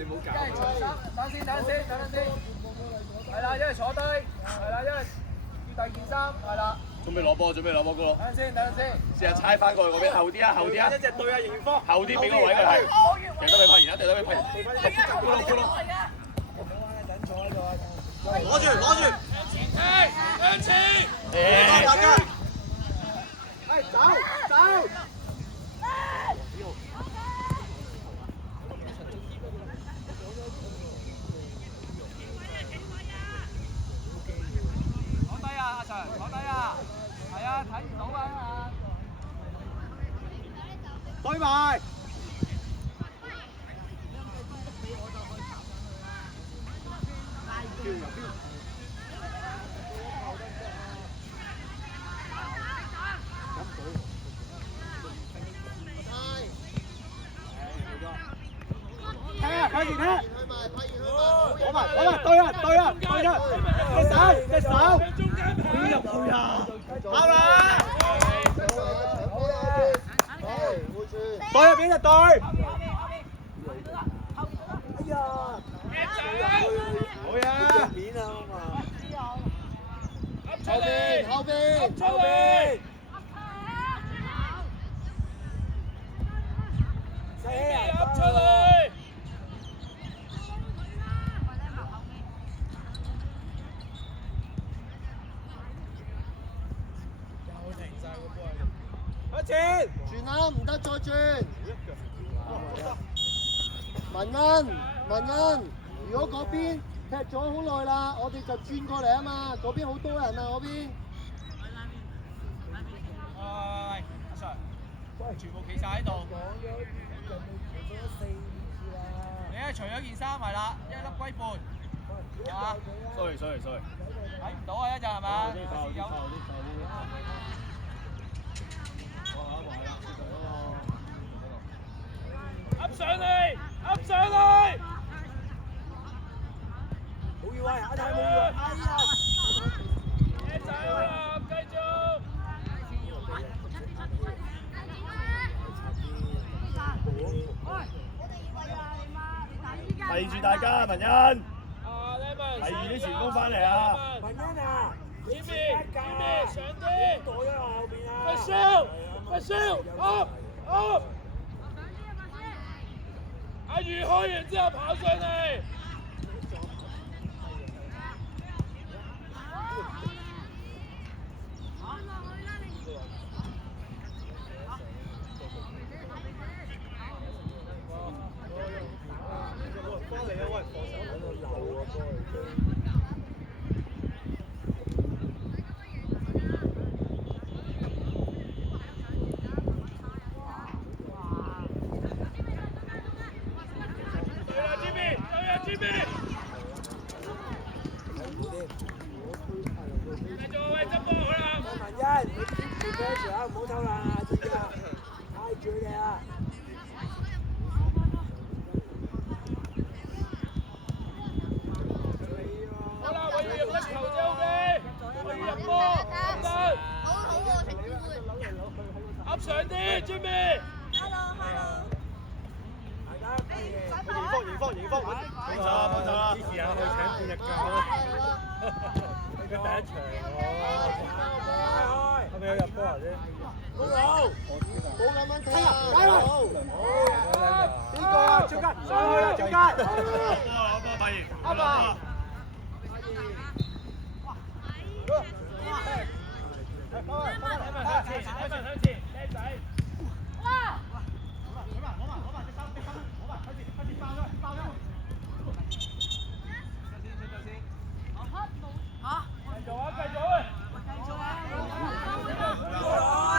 你唔好搞。跟住重心，等先，係啦，一係坐低，係啦，一係要第二件衫，係啦。準備攞波哥咯。等陣先。試下猜翻過去嗰邊後啲啊！一隻對啊，迎方。後啲俾個位佢係。掟得俾柏然啊！咕嚕。攞住。向前。大家。走。坐低啊，阿 Sir， 坐低啊。係啊，睇唔到啊。對埋。快啲踢！攞埋，對啊！隻手，邊入去啊？跑啦！對啊，邊隻對？哎呀！好呀！面啊嘛！後邊！噏出嚟！向前！轉啦，唔得再轉。文恩，如果嗰邊踢咗好耐啦，我哋就轉過嚟啊嘛，嗰邊好多人啊，嗰邊。阿 Sir， 全部企晒喺度。你咧除咗件衫係啦，一粒龜半。啊 sorry。睇唔到啊，一陣係嘛？噏上嚟！冇要啊！阿太冇要啊！哎呀！叻仔喎，繼續！提住大家，文欣。提住啲前鋒翻嚟啊！文欣啊！呢邊上啲！躲咗後邊啊！快燒！up！阿宇開完之後跑上嚟。唔好偷懶啊！自己啊，挨住你啊！好啦，我要入一球啫，OK，我要入波，得。好喎，成功會。噏上啲 ，Jimmy。迎風，幫手啦！支持下去請半日假咯。佢第一場喎，係咪有入波啊先？冇咁樣踢啊！邊個啊？張家上去啊！張家。攞波，柏然。阿爸。向前，叻仔。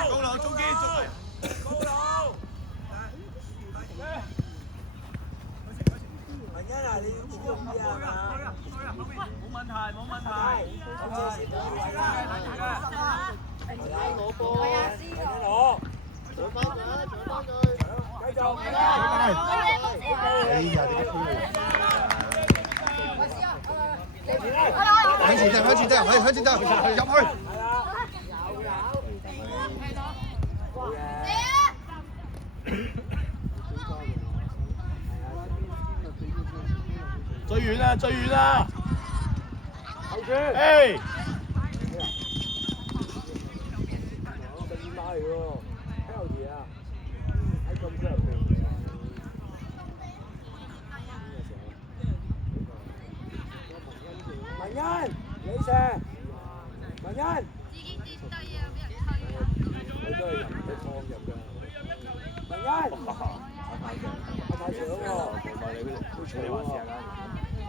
高樓中堅，文欣啊，你要注意啊！冇問題。攞波，攞，上翻佢，繼續。哎呀，你向前踢，入去。遠啦，最遠啦！睇住。誒，我哋要買嚟喎，healthy啊！喺咁多入邊。文欣，你射，文欣。自己跌低啊，俾人推啊！你都係入唔到框入㗎。文欣，太長喎。你話試下啦，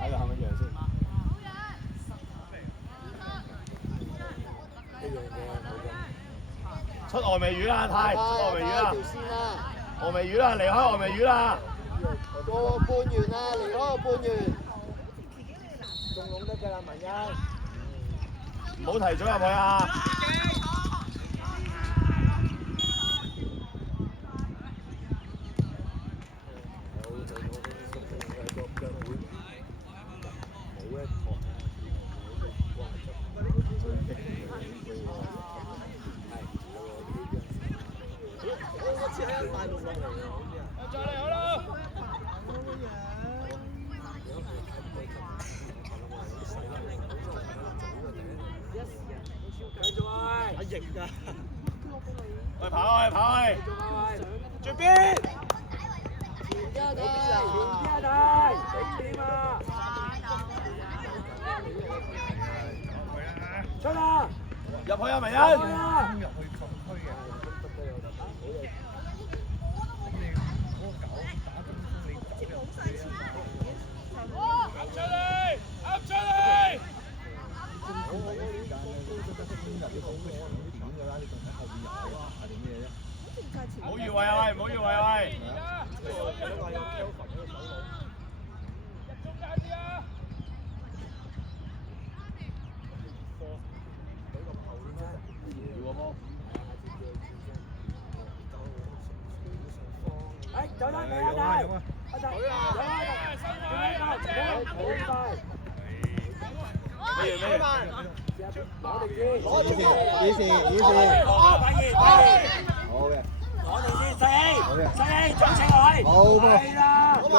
睇下係咪樣先。一樣嘅，冇咁。出外圍魚啦，太出外圍魚啦，外圍魚啦，離開外圍魚啦。個半圓啊，離開個半圓。仲弄得㗎啦，文欣。唔好提早入去啊！喂，跑去，跑去，最邊？一隊，一隊，整點啊！出啦！入去啊，文出欣！啦！唔好越位啊喂，唔好越位啊喂！哎，走啦，你啊，大！阿大，有啊，好快！咩咩？攞定先，攞住幾時？好嘅。攞定先，細氣，掌聲佢。好噃。係啦，入去。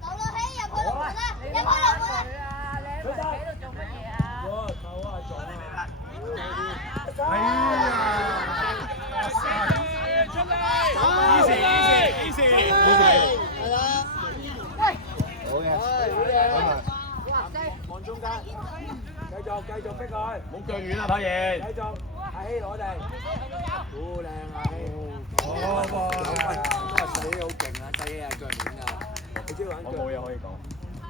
走啦，希入去龍門啦，入去龍門啦！佢得。喺度做乜嘢啊？哎呀！出嚟！easy，係啦。好嘅。望中間，繼續逼佢。冇腳軟啊，睇嘢。繼續，阿希攞地，好靚啊希！好噃。細希好勁啊，細希啊腳軟啊，佢知玩腳。我冇嘢可以講，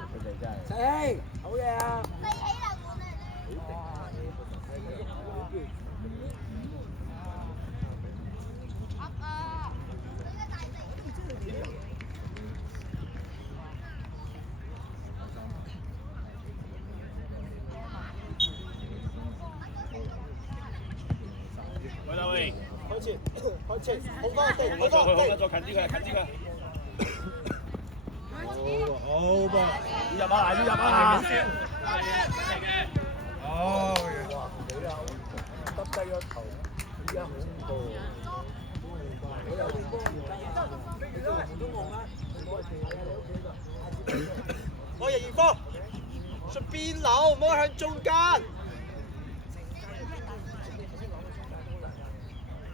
佢哋真係。細希，好嘢啊！飛起龍門啊！喂，大衛。開始，好多地，好多地，近啲佢，近啲佢。好噃，要入啊，要入啊！好嘅。耷低個頭，而家恐怖。我有啲光都望啦，我入方，出邊流，唔好向中間。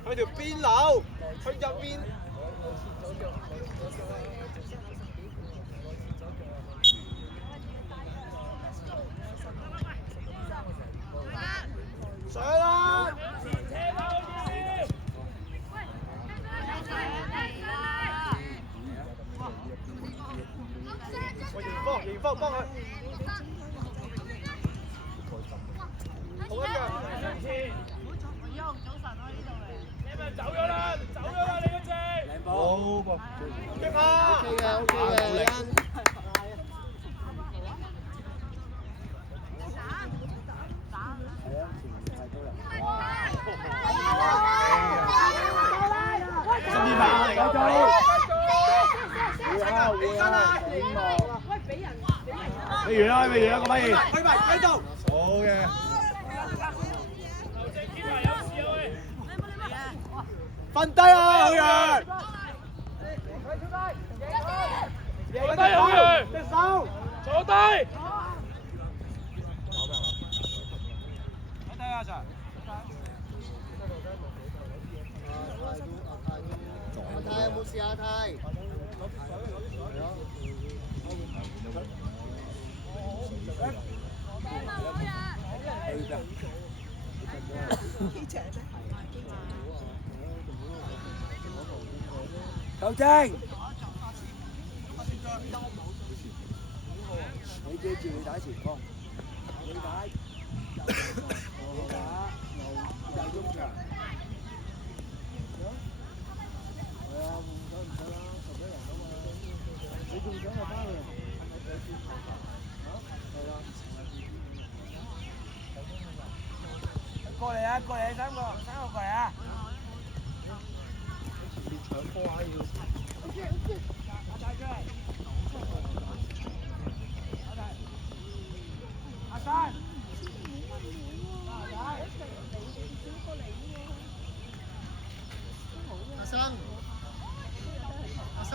去條邊流，去入邊。上啦！我迎方幫佢。好一腳。走咗啦，你嗰隻。好噃。擊下。OK 嘅，身邊跑嚟㗎，未完啦，未完啦，個咪。去埋，繼續。好嘅。瞓低啊，好人！坐低好人，隻手，坐低。坐低啊，Sir。阿泰有冇事啊？阿泰？球證，你記住你打前鋒，你打右中場。係啊，唔使啦，11人啊嘛，你仲想入翻去？係啦。過嚟啊！過嚟，3個過嚟啊！搶波啊要！阿山，阿生，阿生。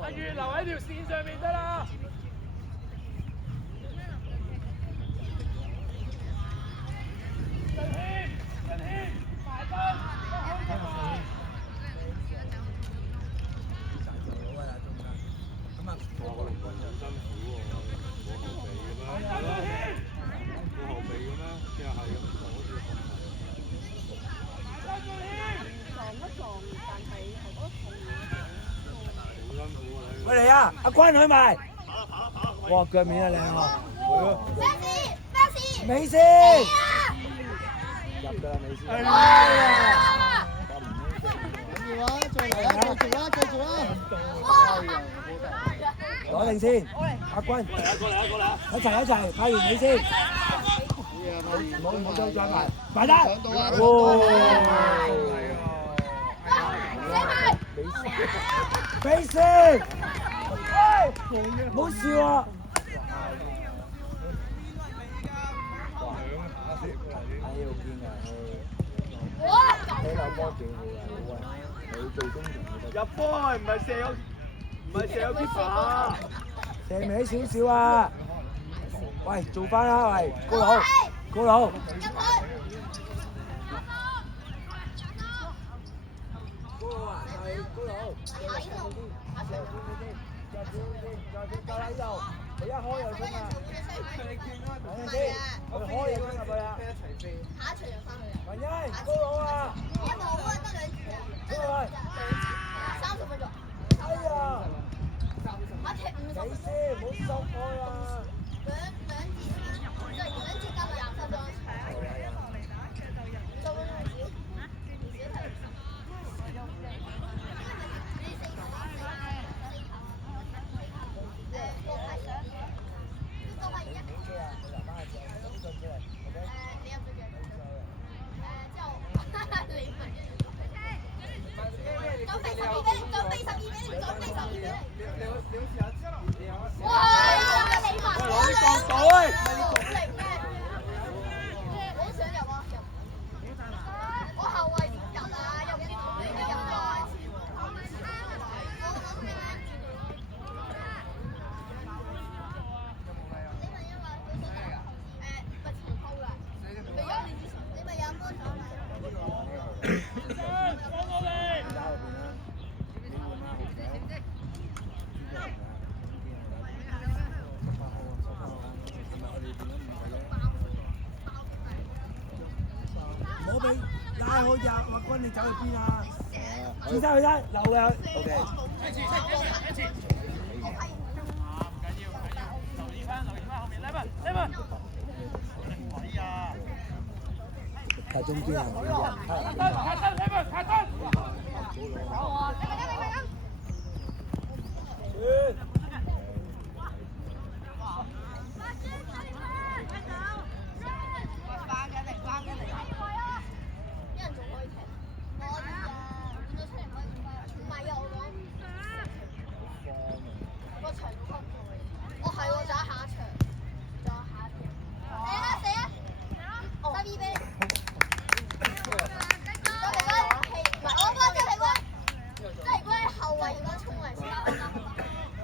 阿月留喺條線上面得啦。喂嚟啊！阿君去埋。哇，腳面啊靚啊！美斯。入㗎啦，美斯。緊要啊！再嚟啊！繼續啊！繼續啊！攞定先，阿君。過嚟！一齊，派完你先。唔好再埋，埋得。美斯，唔好笑啊！入波啊！唔係射有 keeper。射尾少少啊！喂，做翻啦，喂，高佬。你一開又衝啊！講先，我開又衝入去啊！下一場又翻去啊！文欣，高佬啊！一冇啊，得2次啊！30分鐘。哎呀！我踢50。你先，唔好收開啊！兩節加到20分鐘。唔好俾拉開隻阿君，你走去邊啊？轉身去得，留嘅。OK。留意翻後面，Lemon。係中堅啊！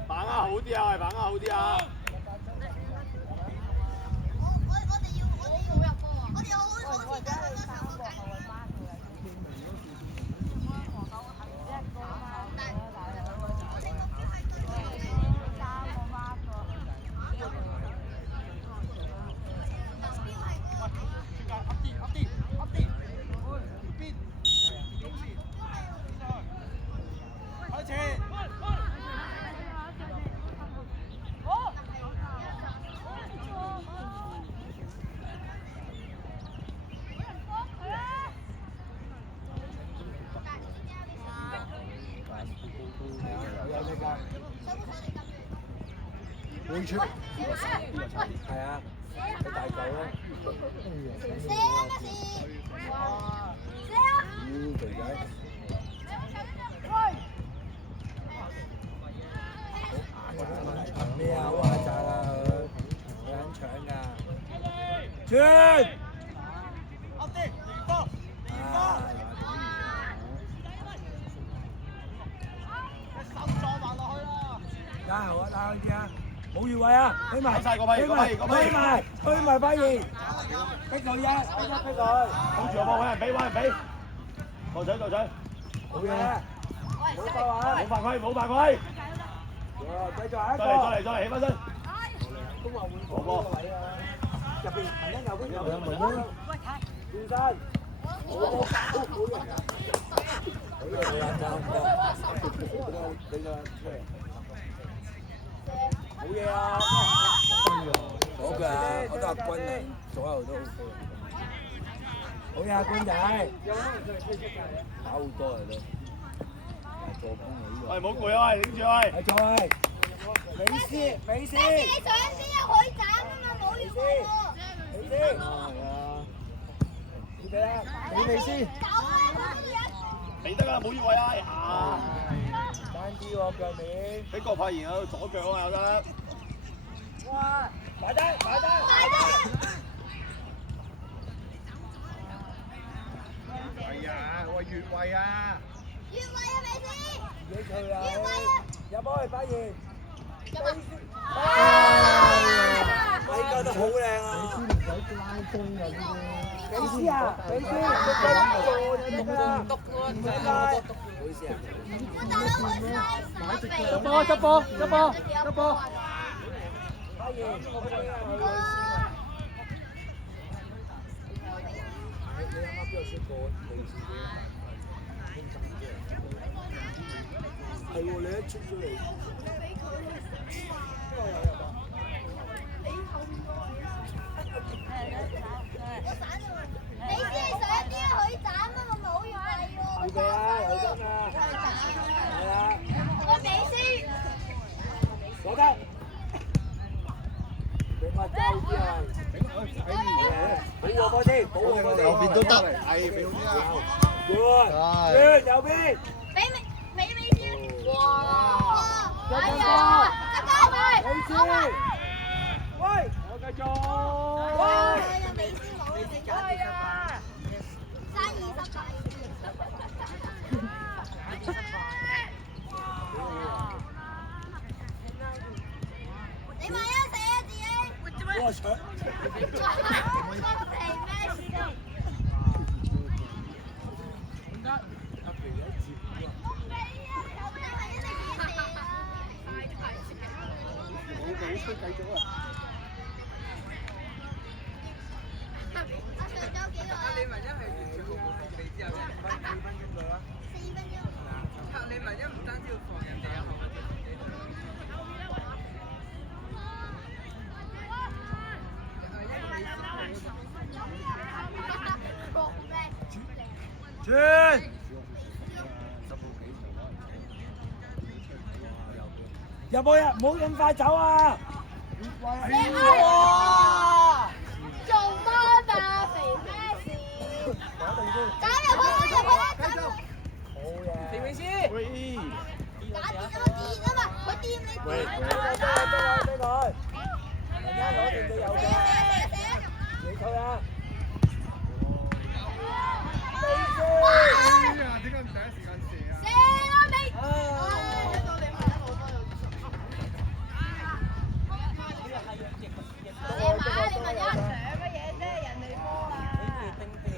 把握好啲啊，把握好啲啊！會出係啊，佢大嚿咯。肥仔。咩啊？好壓榨啊佢，佢肯搶㗎。轉。加油啊！打啲啊！冇越位啊！推埋，推埋，推埋發現，逼佢啫，逼佢。跟住我幫揾人俾，揾人俾。過水，過水。好嘢，冇發話，冇犯規，冇犯規。繼續下一個。再嚟，起翻身。都話換個位啊！入邊文欣右邊，文欣，轉身。好嘢，你眼罩唔過，你個咩？好嘢啊！嗰個啊，我都阿君啊，左右都 OK。好嘢啊，君仔！跑好多嚟都，助攻啊呢個。喂，唔好攰啊，喂，頂住喂。係再，美斯，美斯。你上先啊，可以斬啊嘛，冇越位喎。美斯。係啊。你俾啦，俾美斯。你得啦，冇越位啊！呀。單啲喎腳面。俾郭柏賢喺度左腳啊，有得。哇！擺低，擺低。係啊，喂越位啊！越位啊，美斯！自己退啊！越位啊！入波去發現。你覺得好靚啊！美斯唔使拉弓㗎呢啲。美斯啊，美斯，你做啦，唔使拉。唔好意思啊。執波，執波，執波，執波。發現，你啱啱邊度出過冇自己？係喎，你一出咗嚟。美斯你上啲啊，佢斬啊，我冇越位喎。預備啊，劉真啊，係啊。我美斯。攞得。俾我周啲啊！保護波先，保護我哋。右邊都得，係，俾好啲啊！轉右邊。美斯。哇！係啊！美斯。喂，我繼續。喂！美斯冇係啊！生20塊。你買啊死啊自己！我搶。轉。入去啊！唔好咁快走啊！哇！做乜啊？肥咩事？打入去啦！打入去！田永師。喂，打掂咗掂啊嘛，佢掂你掂。俾佢，人家攞定佢右腳，你退啊！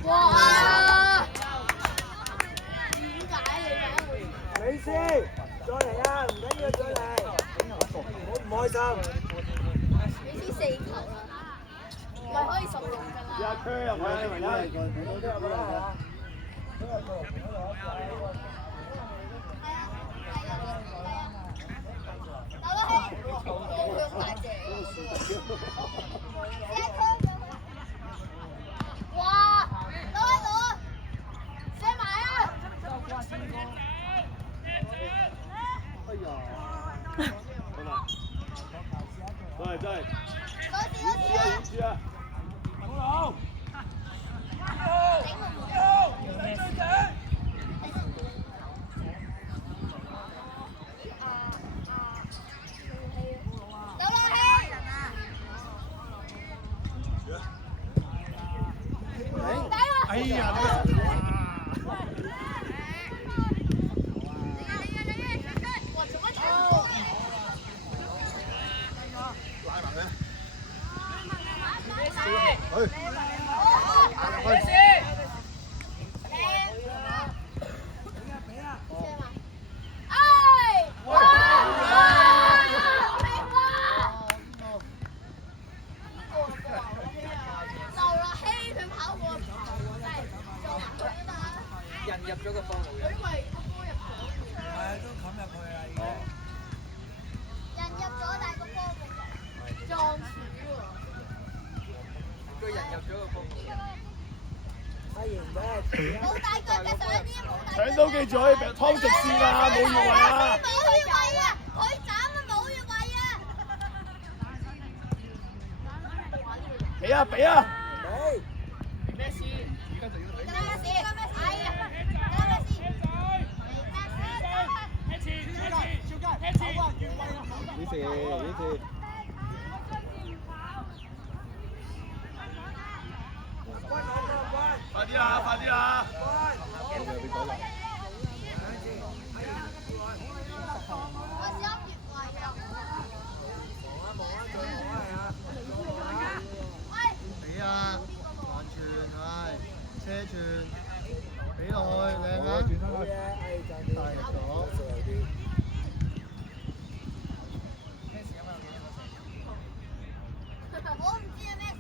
哇！點解你美斯，再嚟啊！唔緊要，再嚟，唔開心。你先4球啦，咪可以16㗎啦。區入去，唯一。哇！攞，射埋啊！哎呀！真係。多啲啊！哎呀！人入咗個波路嘅。係都冚入去啦，已經。人入咗，但係個波冇撞柱喎。個人入咗個波路。睇完啫。冇大腳嘅上啲，冇大腳。搶到記住可以湯直線啊，冇越位啊！冇越位啊！佢斬啊，冇越位啊！俾啊俾啊！俾。咩事？咩事？哎呀！咩事？快啲啦！快啲啦！我想越位啊！俾啊！完全係車傳，俾落去靚啊！好嘢，係咗。我唔知係咩事。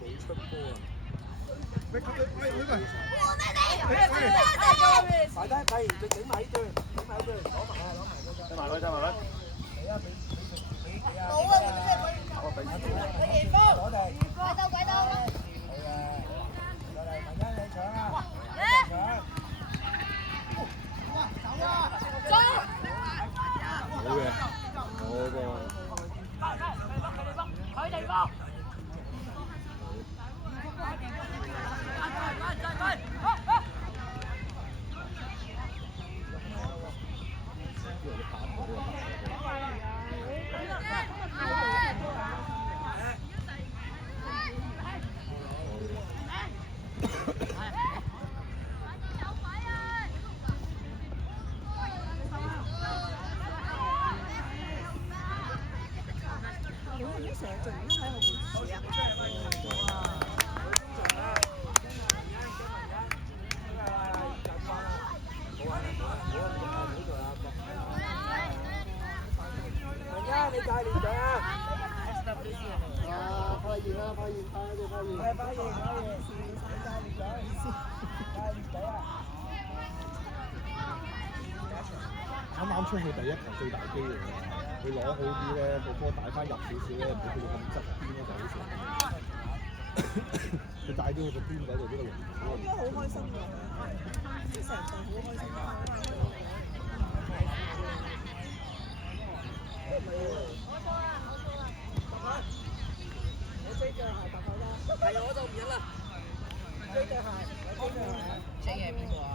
冇出波啊！喂，我咩事？快啲，快啲，整埋呢對，整埋呢對，攞埋啊，攞埋嗰個。爭埋佢，爭埋佢。俾啊，俾啊。冇啊！我俾攞嚟。鬼刀！好嘅，落嚟，文欣你搶啊！搶！好嘅，我個。你帶連隊啊！啊，發現啦，發現，快啲發現！係發現，帶連隊，帶連隊啊！啱啱出去第一球最大機會，佢攞好啲咧，個波帶翻入少少咧，唔會去到咁側邊咧就好少。佢帶咗佢個邊位度呢個龍。應該好開心㗎，即係成隊好開心。